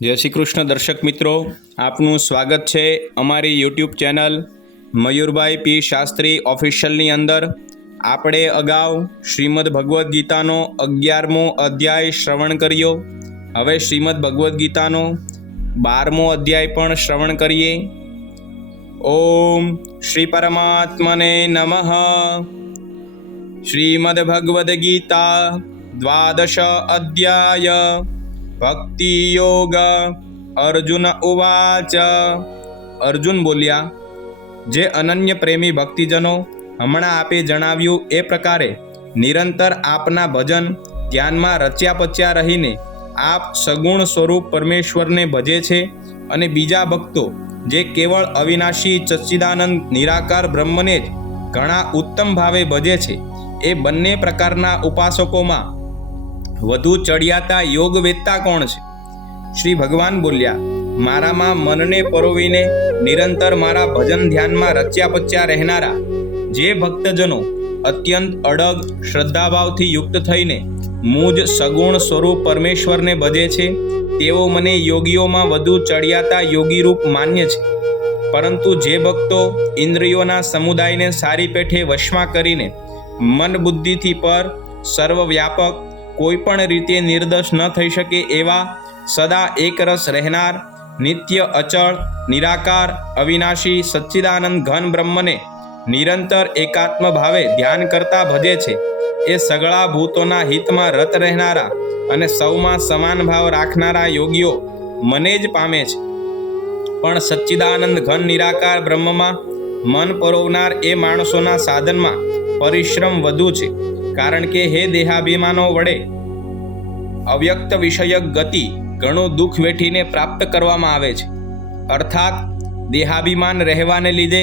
જય શ્રી કૃષ્ણ દર્શક મિત્રો, આપનું સ્વાગત છે અમારી યુટ્યુબ ચેનલ મયુરભાઈ પી શાસ્ત્રી ઓફિશિયલની અંદર. આપણે અગાઉ શ્રીમદ ભગવદ્ ગીતાનો 11મો અધ્યાય શ્રવણ કર્યો. હવે શ્રીમદ ભગવદ્ ગીતાનો 12મો અધ્યાય પણ શ્રવણ કરીએ. ઓમ શ્રી પરમાત્મને નમઃ. શ્રીમદ ભગવદ્ ગીતા દ્વાદશ અધ્યાય ભક્તિ યોગ. અર્જુન ઉવાચ. અર્જુન બોલ્યા, જે અનન્ય પ્રેમી ભક્તિજનો હમણાં આપે જણાવ્યું એ પ્રકારે નિરંતર આપના ભજન ધ્યાનમાં રચ્યા પચ્યા રહીને આપ સગુણ સ્વરૂપ પરમેશ્વરને ભજે છે, અને બીજા ભક્તો જે કેવળ અવિનાશી સચ્ચિદાનંદ નિરાકાર બ્રહ્મને જ ઘણા ઉત્તમ ભાવે ભજે છે, એ બંને પ્રકારના ઉપાસકોમાં વધુ ચડિયાતા યોગ વેદતા કોણ છે? શ્રી ભગવાન બોલ્યા, મારામાં મનને પરોવીને નિરંતર મારા ભજન ધ્યાનમાં રચ્યા પચ્યા રહેનારા જે ભક્તજનો અત્યંત અડગ શ્રદ્ધાભાવથી યુક્ત થઈને મુજ સગુણ સ્વરૂપ પરમેશ્વરને ભજે છે, તેઓ મને યોગીઓમાં વધુ ચડિયાતા યોગીરૂપ માન્ય છે. પરંતુ જે ભક્તો ઇન્દ્રિયોના સમુદાયને સારી પેઠે વશમાં કરીને મન બુદ્ધિથી પર સર્વવ્યાપક કોઈ પણ રીતે નિર્દોષ ન થઈ શકે એવા સદા એકરસ રહેનાર નિત્ય અચળ નિરાકાર અવિનાશી સચ્ચિદાનંદ ઘન બ્રહ્મને નિરંતર એકાત્મ ભાવે ધ્યાન કરતા ભજે છે, એ સગળા ભૂતોના હિતમાં રત રહેનારા અને સૌમાં સમાન ભાવ રાખનારા યોગીઓ મને જ પામે છે. પણ સચ્ચિદાનંદ ઘન નિરાકાર બ્રહ્મમાં મન પરોવનાર એ માણસોના સાધનમાં પરિશ્રમ વધુ છે, કારણ કે હે દેહાભિમાનો વડે અવ્યક્ત વિષયક ગતિ ઘણું દુઃખ વેઠીને પ્રાપ્ત કરવામાં આવે છે. અર્થાત દેહાભિમાન રહેવાને લીધે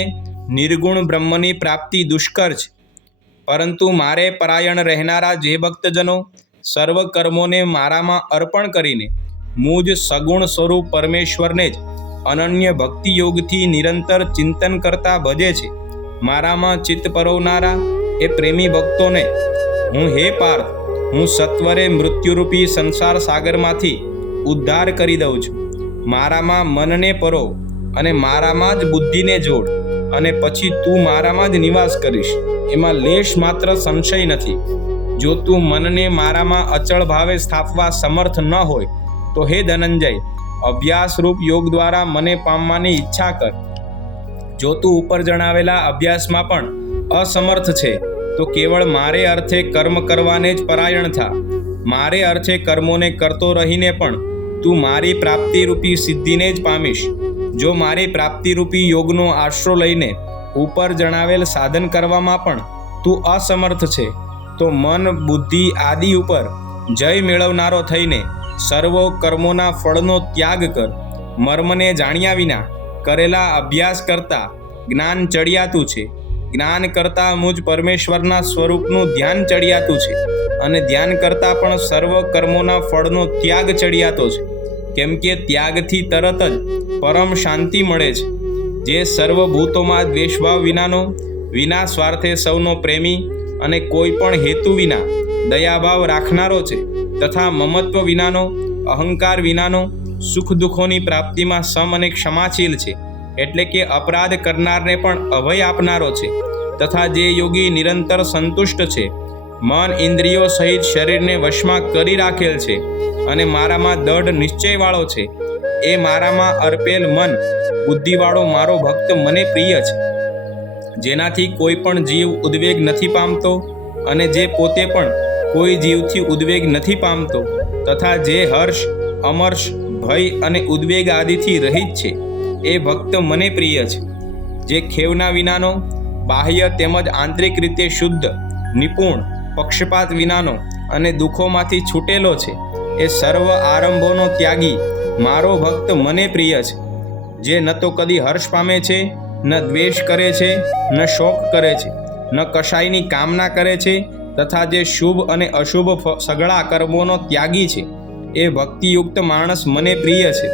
નિર્ગુણ બ્રહ્મની પ્રાપ્તિ દુષ્કર છે. પરંતુ મારે પરાયણ રહેનારા જે ભક્તજનો સર્વ કર્મોને મારામાં અર્પણ કરીને મુજ સગુણ સ્વરૂપ પરમેશ્વરને જ અનન્ય ભક્તિ યોગથી નિરંતર ચિંતન કરતા ભજે છે, મારામાં ચિત્ત પરોવનારા એ પ્રેમી ભક્તોને હું હે પાર્થ, હું સત્વરે મૃત્યુરૂપી સંસાર સાગરમાંથી ઉદ્ધાર કરી દઉં છું. મારામાં મનને પરોવ અને મારામાં જ બુદ્ધિને જોડ, અને પછી તું મારામાં જ નિવાસ કરીશ, એમાં લેશ માત્ર સંશય નથી. જો તું મનને મારામાં અચળ ભાવે સ્થાપવા સમર્થ ન હોય તો હે ધનંજય, અભ્યાસરૂપ યોગ દ્વારા મને પામવાની ઈચ્છા કર. જો તું ઉપર જણાવેલા અભ્યાસમાં પણ અસમર્થ છે તો કેવળ મારે અર્થે કર્મ કરવાને જ પરાયણ થા. મારે અર્થે કર્મોને કરતો રહીને પણ તું મારી પ્રાપ્તિરૂપી સિદ્ધિને જ પામીશ. જો મારી પ્રાપ્તિરૂપી યોગનો આશરો લઈને ઉપર જણાવેલ સાધન કરવામાં પણ તું અસમર્થ છે તો મન બુદ્ધિ આદિ ઉપર જય મેળવનારો થઈને સર્વ કર્મોના ફળનો ત્યાગ કર. મર્મને જાણ્યા વિના કરેલા અભ્યાસ કરતાં જ્ઞાન ચડિયાતું છે, જ્ઞાન કરતાં મુજ પરમેશ્વરના સ્વરૂપનું ધ્યાન ચડિયાતું છે, અને ધ્યાન કરતાં પણ સર્વ કર્મોના ફળનો ત્યાગ ચડિયાતો છે. કેમ કે ત્યાગથી તરત જ પરમ શાંતિ મળે છે. જે સર્વભૂતોમાં દ્વેષભાવ વિનાનો, વિના સ્વાર્થે સૌનો પ્રેમી અને કોઈ પણ હેતુ વિના દયાભાવ રાખનારો છે, તથા મમત્વ વિનાનો, અહંકાર વિનાનો, સુખ દુઃખોની પ્રાપ્તિમાં સમ અને ક્ષમાશીલ છે, એટલે કે અપરાધ કરનારને પણ અભય આપનારો છે, તથા જે યોગી નિરંતર સંતુષ્ટ છે, મન ઇન્દ્રિયો સહિત શરીરને વશમાં કરી રાખેલ છે, અને મારામાં દૃઢ નિશ્ચયવાળો છે, એ મારામાં અર્પેલ મન બુદ્ધિવાળો મારો ભક્ત મને પ્રિય છે. જેનાથી કોઈ પણ જીવ ઉદ્વેગ નથી પામતો, અને જે પોતે પણ કોઈ જીવથી ઉદ્વેગ નથી પામતો, તથા જે હર્ષ અમર્ષ ભય અને ઉદ્વેગ આદિથી રહિત છે, એ ભક્ત મને પ્રિય છે. જે ખેવના વિનાનો, બાહ્ય તેમજ આંતરિક રીતે શુદ્ધ, નિપુણ, પક્ષપાત વિનાનો અને દુઃખોમાંથી છૂટેલો છે, એ સર્વ આરંભોનો ત્યાગી મારો ભક્ત મને પ્રિય છે. જે ન તો કદી હર્ષ પામે છે, ન દ્વેષ કરે છે, ન શોક કરે છે, ન કશાયની કામના કરે છે, તથા જે શુભ અને અશુભ સગળા કર્મોનો ત્યાગી છે, એ ભક્તિયુક્ત માણસ મને પ્રિય છે.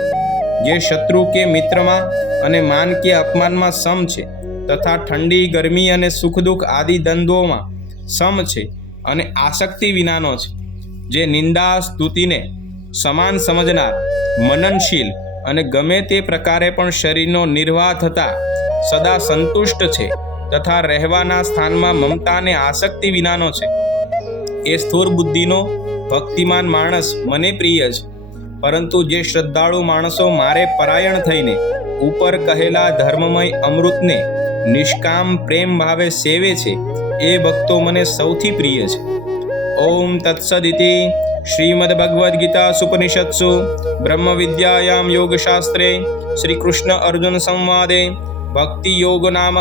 જે શત્રુ કે મિત્રમાં અને માન કે અપમાનમાં સમ છે, તથા ઠંડી ગરમી અને સુખ દુઃખ આદિ દ્વંદ્વોમાં સમ છે અને આસક્તિ વિનાનો છે. જે નિંદા સ્તુતિને સમાન સમજનાર, મનનશીલ અને ગમે તે પ્રકારે પણ શરીરનો નિર્વાહ થતાં સદા સંતુષ્ટ છે તથા રહેવાના સ્થાનમાં મમતા અને આસક્તિ વિનાનો છે. એ સ્થૂળ બુદ્ધિનો ભક્તિમાન માણસ મને પ્રિય છે. પરંતુ જે શ્રદ્ધાળુ માણસો મારે પરાયણ થઈને ઉપર કહેલા ધર્મમય અમૃતને નિષ્કામ પ્રેમ ભાવે સેવે છે, એ ભક્તો મને સૌથી પ્રિય છે. ઓમ તત્સદિતિ શ્રીમદ ભગવદ્ ગીતા સુપનિષત્સુ બ્રહ્મ વિદ્યાયામ યોગશાસ્ત્રે શ્રી કૃષ્ણ અર્જુન સંવાદે ભક્તિ યોગ નામ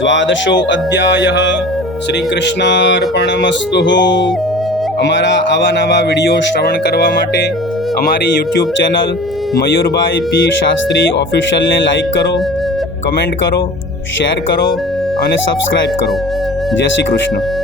દ્વાદશો અધ્યાય. શ્રી કૃષ્ણાર્પણમસ્તુ. અમારા આવા નવા વિડીયો શ્રવણ કરવા માટે અમારી યુટ્યુબ ચેનલ મયુરભાઈ પી શાસ્ત્રી ઓફિશિયલને લાઈક કરો, કમેન્ટ કરો, શેર કરો અને સબસ્ક્રાઈબ કરો. જય શ્રી કૃષ્ણ.